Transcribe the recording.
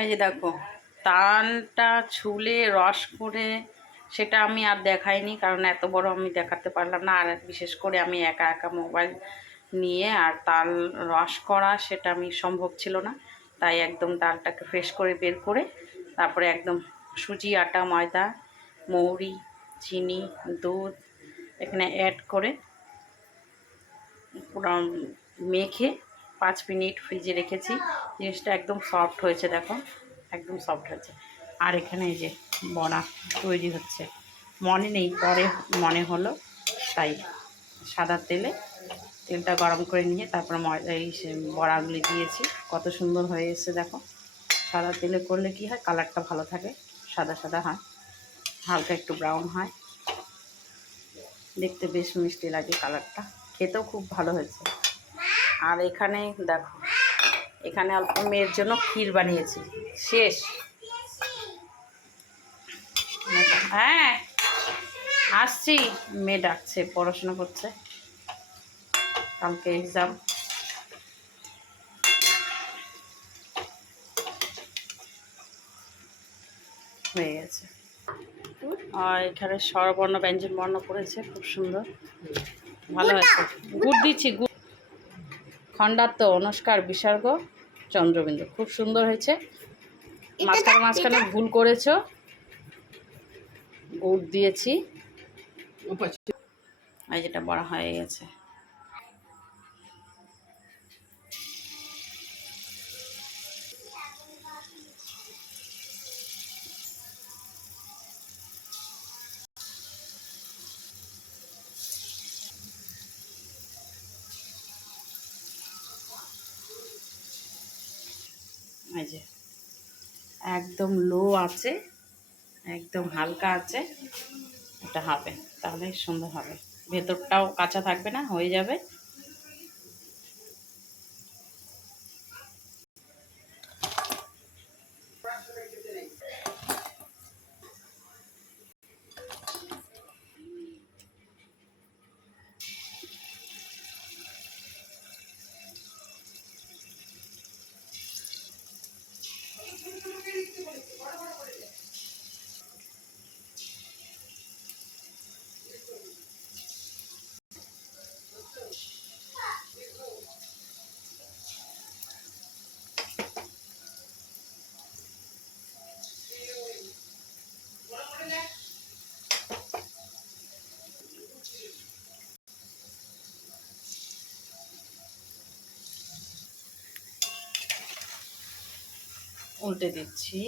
এই যে দেখো, তালটা ছুলে রস করে সেটা আমি আর দেখাইনি, কারণ এত বড় আমি দেখাতে পারলাম না। আর বিশেষ করে আমি একা একা মোবাইল নিয়ে আর তাল রস করা সেটা আমি সম্ভব ছিল না। তাই একদম তালটাকে ফ্রেশ করে বের করে তারপরে একদম সুজি, আটা, ময়দা, মৌরি, চিনি, দুধ এখানে অ্যাড করে পুরো মেখে 5 মিনিট ফ্রিজে রেখেছি। জিনিসটা একদম সফট হয়েছে, দেখো একদম সফট হয়েছে। আর এখানে এই যে বড়া তৈরি হচ্ছে, মনে নেই, পরে মনে হলো, তাই সাদা তেলটা গরম করে নিয়ে তারপর এই বড়াগুলি দিয়েছি। কত সুন্দর হয়ে এসেছে দেখো। সাদা তেলে করলে কি হয়, কালারটা ভালো থাকে, সাদা সাদা হয়, হালকা একটু ব্রাউন হয়, দেখতে বেশ মিষ্টি লাগে, কালারটা খেতেও খুব ভালো হয়েছে। আর এখানে দেখো, এখানে অল্প মেয়ের জন্য ক্ষীর বানিয়েছি, শেষ। হ্যাঁ আসছি, মেয়ে ডাকছে, পড়াশোনা করছে, কালকে এক্সাম। হয়ে গেছে। আর এখানে স্বরবর্ণ ব্যঞ্জন বর্ণ করেছে, খুব সুন্দর, ভালো হয়েছে। গুড় দিচ্ছি, গুড়। খণ্ডাত্ম, অনুষ্কার, বিসর্গ, চন্দ্রবিন্দু, খুব সুন্দর হয়েছে। মাঝখানে মাঝখানে ভুল করেছো, গুড় দিয়েছি। এই যেটা বড় হয়ে গেছে। এই যে একদম লো আছে, একদম হালকা আছে, এটা হবে, তাহলে সুন্দর হবে, ভেতরটাও কাঁচা থাকবে না, হয়ে যাবে। উল্টে দিচ্ছি।